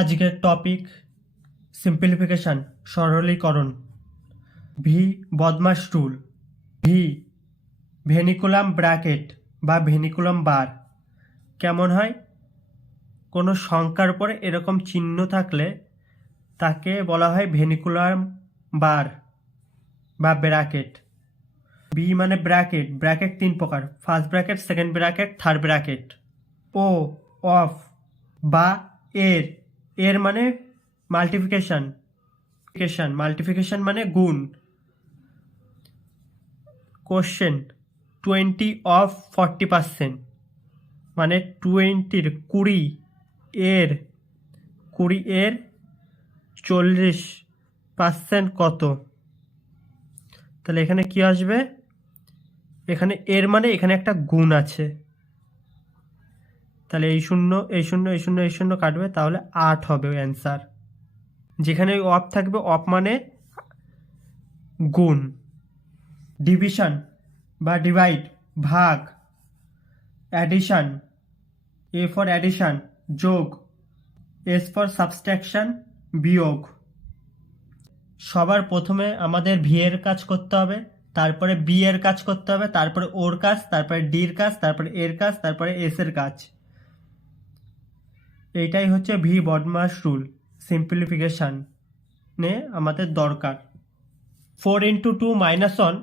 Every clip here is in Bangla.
আজকের টপিক সিম্পলিফিকেশন, সরলীকরণ। V BODMAS rule. V vinculum bracket বা ভেনিকুলাম বার কেমন হয়? কোনো সংখ্যার উপরে এরকম চিহ্ন থাকলে তাকে বলা হয় ভেনিকুলাম বার বা ব্র্যাকেট। বি মানে ব্র্যাকেট। ব্র্যাকেট তিন প্রকার: first bracket, second bracket, third bracket. O of বা এর। এর মানে মাল্টিপ্লিকেশন। মাল্টিপ্লিকেশন মানে গুণ। কোশ্চেন 20 অফ 40% মানে 20 এর 40% কত? তাহলে এখানে কি আসবে? এখানে এর মানে এখানে একটা গুণ আছে, তাহলে এই শূন্য এই শূন্য এই শূন্য এই শূন্য কাটবে, তাহলে 8 হবে অ্যান্সার। যেখানে অফ থাকবে, অফ মানে গুণ। ডিভিশন বা ডিভাইড ভাগ। অ্যাডিশন, এ ফর অ্যাডিশন যোগ, এস ফর সাবস্ট্রাকশন বিয়োগ। সবার প্রথমে আমাদের ভি এর কাজ করতে হবে, তারপরে বি এর কাজ করতে হবে, তারপরে ওর কাজ, তারপরে ডির কাজ, তারপরে এর কাজ, তারপরে এস এর কাজ। এইটাই হচ্ছে ভি বদমাশ রুল। সিম্পলিফিকেশন নে আমাদের দরকার। 4 into 2 minus 1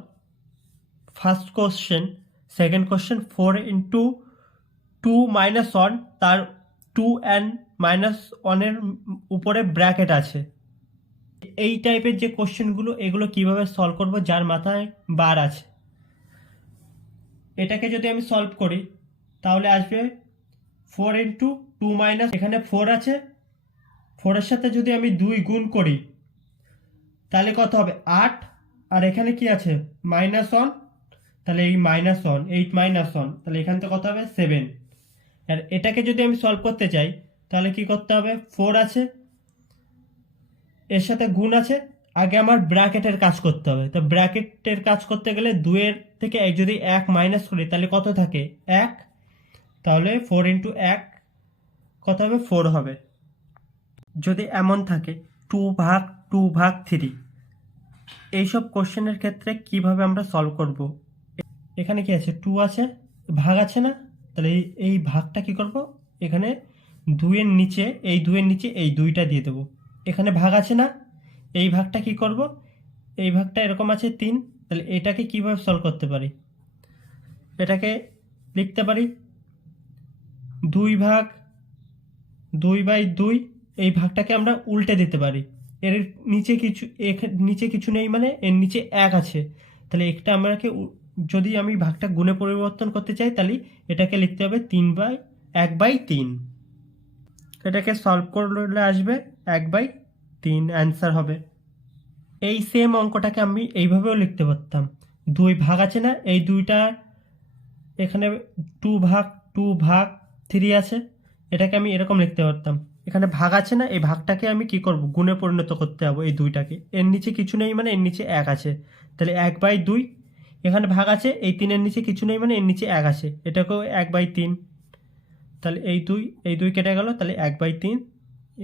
first question. Second question 4 into 2 minus 1, তার 2 and minus 1 এর উপরে ব্র্যাকেট আছে। এই টাইপের যে কোশ্চেনগুলো, এগুলো কিভাবে সলভ করব যার মাথায় বার আছে। এটাকে যদি আমি সলভ করি তাহলে আসবে 4 into 2 minus, এখানে 4 আছে, 4 এর সাথে যদি আমি 2 গুণ করি তাহলে কত হবে? 8। আর এখানে কি আছে? -1, তাহলে এই -1 8 -1, তাহলে এখান থেকে কত হবে? 7। আর এটাকে যদি আমি সলভ করতে চাই তাহলে কি করতে হবে? 4 আছে, এর সাথে গুণ আছে, আগে আমার ব্র্যাকেটের কাজ করতে হবে। তো ব্র্যাকেটের কাজ করতে গেলে 2 এর থেকে যদি 1 মাইনাস করি তাহলে কত থাকে? 1। তাহলে 4 into 1 কত হবে? 4 হবে। যদি এমন থাকে 2/2/3, এইসব কোশ্চেনের ক্ষেত্রে কিভাবে আমরা সলভ করব? এখানে কি আছে? 2 আছে, ভাগ আছে না? তাহলে এই ভাগটা কি করব? এখানে 2 এর নিচে এই 2 এর নিচে এই 2টা দিয়ে দেবো। এখানে ভাগ আছে না? এই ভাগটা কি করব? এই ভাগটা এরকম আছে 3, তাহলে এটাকে কিভাবে সলভ করতে পারি? এটাকে লিখতে পারি 2/2/2। এই ভাগটাকে আমরা উল্টে দিতে পারি। এর নিচে কিছু নেই, মানে এর নিচে 1 আছে, তাহলে একটা আমাকে যদি আমি ভাগটা গুণে পরিবর্তন করতে চাই তাহলে এটাকে লিখতে হবে 3/1/3। এটাকে সলভ করলে আসবে 1/3 অ্যান্সার হবে। এই সেম অঙ্কটাকে আমি এইভাবেও লিখতে পারতাম। 2 ভাগ আছে না? এই 2টা এখানে 2/2/3 আছে, এটাকে আমি এরকম লিখতে পারতাম। এখানে ভাগ আছে না? এই ভাগটাকে আমি কি করব? গুণে পরিণত করতে হবে এই 2টাকে। এর নিচে কিছু নেই, মানে এর নিচে 1 আছে, তাহলে 1/2। এখানে ভাগ আছে, এই 3 এর নিচে কিছু নেই, মানে এর নিচে 1 আছে, এটাকেও 1/3। তাহলে এই 2 কেটে গেল, তাহলে 1/3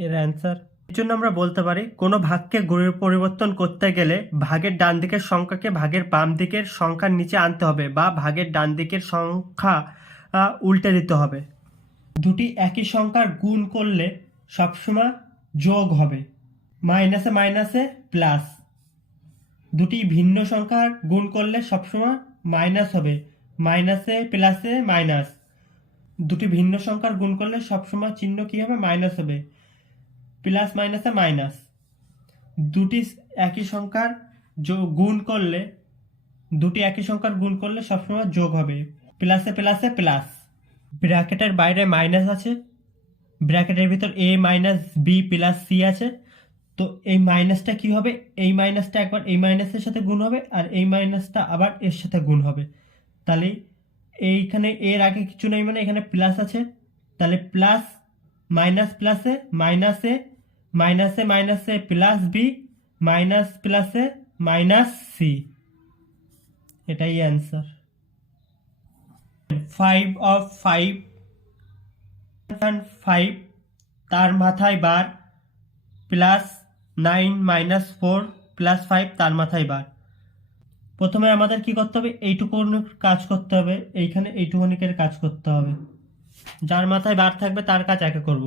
এর অ্যান্সার। এর জন্য আমরা বলতে পারি কোনো ভাগকে গুণে পরিবর্তন করতে গেলে ভাগের ডান দিকের সংখ্যাকে ভাগের বাম দিকের সংখ্যার নিচে আনতে হবে, বা ভাগের ডান দিকের সংখ্যা উল্টে দিতে হবে। দুটি একই সংখ্যার গুণ করলে সবসময় যোগ হবে, মাইনাসে মাইনাসে প্লাস। দুটি ভিন্ন সংখ্যার গুণ করলে সবসময় মাইনাস হবে, মাইনাসে প্লাসে মাইনাস। দুটি ভিন্ন সংখ্যার গুণ করলে সবসময় চিহ্ন কি হবে? মাইনাস হবে, প্লাস মাইনাসে মাইনাস। দুটি একই সংখ্যার গুণ করলে সবসময় যোগ হবে, প্লাসে প্লাসে প্লাস। ব্র্যাকেটের বাইরে মাইনাস আছে, ব্র্যাকেটের ভিতর a minus B plus C আছে, তো এই মাইনাসটা কি হবে? এই মাইনাসটা একবার এই মাইনাসের সাথে গুণ হবে, আর এই মাইনাসটা আবার এর সাথে গুণ হবে। তাহলে এইখানে এর আগে কিছু নেই, মানে এখানে প্লাস আছে, তাহলে প্লাস মাইনাস প্লাসে মাইনাসে, মাইনাসে মাইনাসে প্লাস বি, মাইনাস প্লাসে মাইনাস সি। এটাই অ্যান্সার। 5 of 5 তার মাথায় বার প্লাস 9 মাইনাস 4 প্লাস 5 তার মাথায় বার। প্রথমে আমাদের কি করতে হবে, এইটুকুনির কাজ করতে হবে, এইখানে এইটুকুনিকের কাজ করতে হবে, যার মাথায় বার থাকবে তার কাজ একে করব।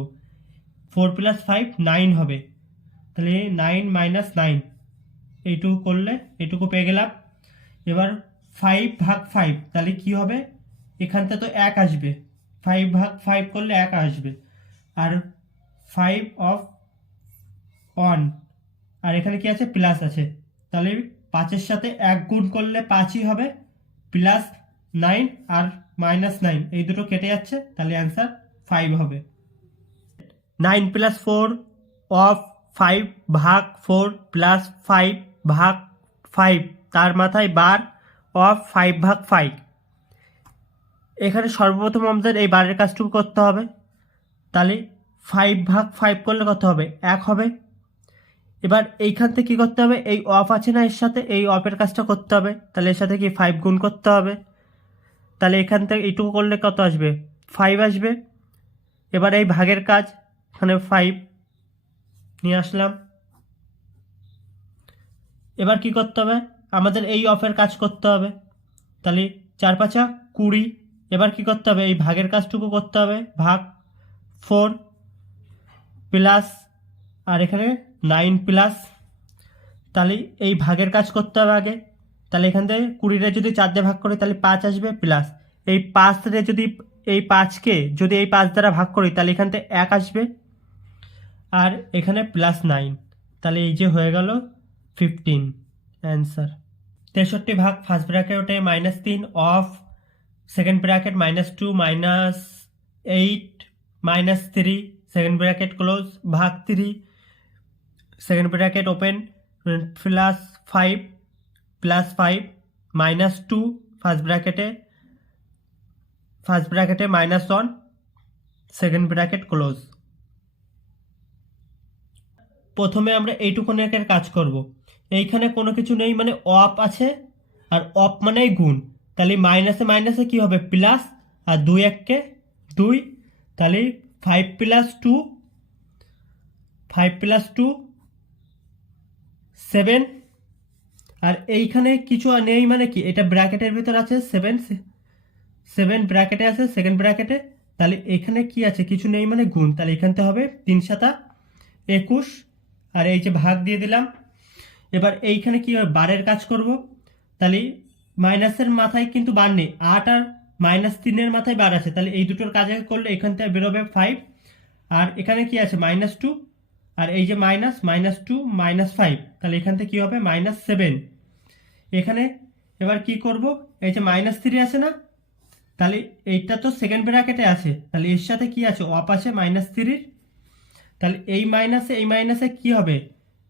4 প্লাস 5 9 হবে, তাহলে 9 মাইনাস 9 এইটুকু করলে এইটুকু পেয়ে গেলাম। এবার 5 ভাগ 5 তাহলে কি হবে, এখানটা তো 1 আসবে, 5 ভাগ 5 করলে 1 আসবে, আর 5 অফ 1, আর এখানে কি আছে প্লাস আছে, তাহলে 5-এর সাথে 1 গুণ করলে 5ই হবে, প্লাস 9 আর মাইনাস 9 এই দুটো কেটে যাচ্ছে, তাহলে অ্যান্সার 5 হবে। 9 প্লাস 4 অফ 5 ভাগ 4 প্লাস 5 ভাগ 5 তার মাথায় বার অফ 5 ভাগ 5। এখানে সর্বপ্রথম আমাদের এই বারের কাজটুকু করতে হবে, তাহলে 5 ভাগ 5 করলে কত হবে, 1 হবে। এবার এইখান থেকে কী করতে হবে, এই অফ আছে না এর সাথে, এই অফের কাজটা করতে হবে, তাহলে এর সাথে কি 5 গুণ করতে হবে, তাহলে এখান থেকে এইটুকু করলে কত আসবে, 5 আসবে। এবার এই ভাগের কাজ, এখানে 5 নিয়ে আসলাম। এবার কি করতে হবে, আমাদের এই অফের কাজ করতে হবে, তাহলে 4 5 20। এবার কি করতে হবে, এই ভাগের কাজটুকু করতে হবে, ভাগ 4 প্লাস, আর এখানে 9 প্লাস, তাহলে এই ভাগের কাজ করতে হবে আগে, তাহলে এখান থেকে 20-রে যদি 4 দিয়ে ভাগ করি তাহলে 5 আসবে, প্লাস এই 5-রে যদি এই 5কে যদি এই 5 দ্বারা ভাগ করি তাহলে এখান থেকে 1 আসবে, আর এখানে প্লাস 9, তাহলে এই যে হয়ে গেল 15 অ্যান্সার। 63 ভাগ ফার্স্ট ব্র্যাকেটে -3 of second bracket -2 -8 -3 second bracket close ভাগ 3 second bracket open plus 5 plus 5 -2 first ব্র্যাকেটে -1 সেকেন্ড ব্র্যাকেট ক্লোজ। প্রথমে আমরা এইটুকুনের কাজ করব, এইখানে কোনো কিছু নেই মানে অফ আছে, আর অফ মানেই গুণ, তাহলে মাইনাসে মাইনাসে কি হবে প্লাস, আর 2 1-কে 2, তাহলে 5 প্লাস 2 7, আর এইখানে কিছু নেই মানে কি, এটা ব্র্যাকেটের ভিতর আছে 7 ব্র্যাকেটে আছে সেকেন্ড ব্র্যাকেটে, তাহলে এখানে কি আছে কিছু নেই মানে গুণ, তাহলে এখানতে হবে 3 7 21, আর এই যে ভাগ দিয়ে দিলাম। এবার এইখানে কি হবে, বারের কাজ করব, তাহলে মাইনাসের মাথায় কিন্তু বার নেই, 8 আর -3-এর মাথায় বার আছে, তাহলে এই দুটোর কাজ করলে এখান থেকে বেরোবে 5, আর এখানে কি আছে -2, আর এই যে -2 -5, তাহলে এখান থেকে কি হবে -7। এখানে এবার কি করব, এই যে -3 আছে না, তাহলে এইটা তো সেকেন্ড ব্র্যাকেটে আছে, তাহলে এর সাথে কি আছে অফ আছে -3, তাহলে এই মাইনাসে কি হবে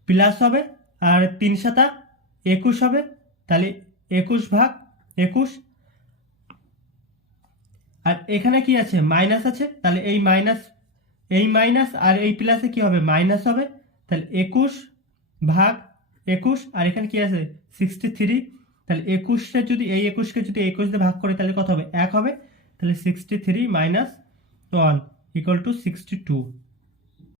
প্লাস হবে, আর 3 7 21 হবে, তাহলে 21 ভাগ 21, আর এখানে কি আছে মাইনাস আছে, তাহলে এই মাইনাস আর এই প্লাসে কি হবে মাইনাস হবে, তাহলে 21 ভাগ 21, আর এখানে কি আছে 63, তাহলে 21-কে যদি এই 21-কে যদি 21 দিয়ে ভাগ করি তাহলে কত হবে 1 হবে, তাহলে 63 - 1 = 62।